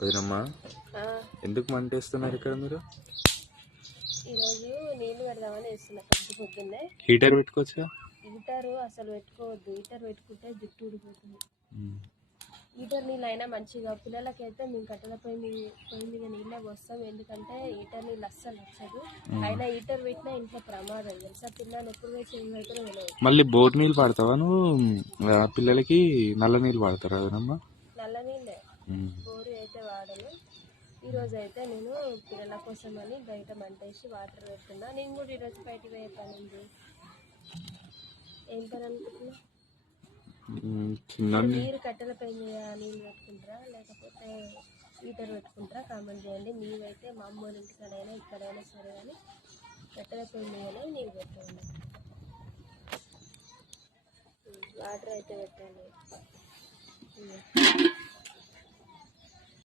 వదినమ్మా, ఎందుకు మంట వేస్తున్నారు ఇక్కడ మీరు? ఈరోజు నీళ్ళు పెడదామని వేస్తున్నా పొద్దున్నే. హీటర్ పెట్టుకోవచ్చా? హీటర్ అసలు పెట్టుకోవద్దు, హీటర్ పెట్టుకుంటే జుట్టు ఊడిపోతుంది. హీటర్ నీళ్ళు అయినా మంచిగా, పిల్లలకైతే మేము కట్టెల పొయ్యి మీద నీళ్ళే పోస్తాం, ఎందుకంటే హీటర్ నీళ్ళు అస్సలు నచ్చదు. అయినా హీటర్ పెట్టినా ఇంట్లో ప్రమాదం తెలుసా, పిల్లలు ఎప్పుడు వేసి ఏమైతే తెలియదు. మళ్ళీ బోర్ నీళ్ళు పడతావా నువ్వు? పిల్లలకి నల్ల నీళ్ళు పడతారా వదినమ్మా? నల్ల నీళ్ళే, బోరు అయితే వాడను. ఈరోజు అయితే నేను పిల్లల కోసం అని బయట మంటేసి వాటర్ పెడుతున్నా. నేను కూడా ఈరోజు బయటికి పోయే పని ఉంది. ఏం పని అనుకుంటున్నా? మీరు కట్టెల పై మీద నీళ్ళు పెట్టుకుంటారా లేకపోతే హీటర్ పెట్టుకుంటారా? కామెంట్ చేయండి. మీరైతే మా అమ్మ వాళ్ళ ఇంటికాడైనా ఇక్కడైనా సరే కానీ కట్టెల పై మీదనే నీళ్ళు పెట్టండి. వాటర్ అయితే పెట్టండి.